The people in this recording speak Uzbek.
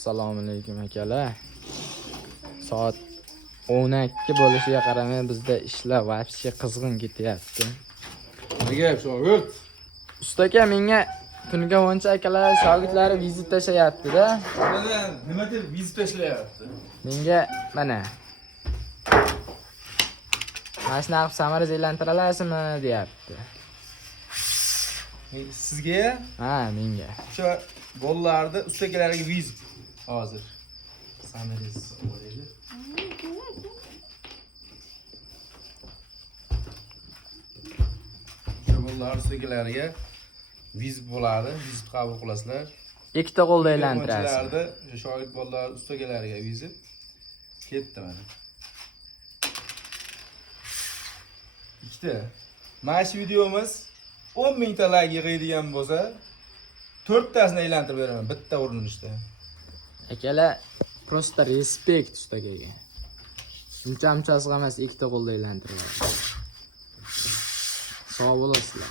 Assalomu alaykum akalar. Soat 12 bo'lishiga qaramay bizda ishlar vaqtga qizg'in ketyapti. Nega shogird? Usta aka menga tunga voncha akalar shogirdlari vizit tashlayapti-da. Nima deb vizit tashlayapti? Menga mana mashina qilib samara aylantirasizmi deyapti. Sizga? Ha, menga. O'sha bollarni ustakalariga vizit hozir. Samarangiz bo'laydi. O'sha bollar ustakalariga vizit bo'ladi, vizit qabul qilasizlar. Ikkita qo'lda aylantirasiz. O'sha shogird bollar ustakalariga vizit ketdi mana. Ikkita. Mana shu videomiz 10 ta like yig'adigan bo'lsa, 4 tasini aylantirib beraman bitta urinishda. Akalar, prosta respekt ustaga. Uncha-munchasi emas, ikkita qo'lda aylantiradi. Sog' bo'lasizlar.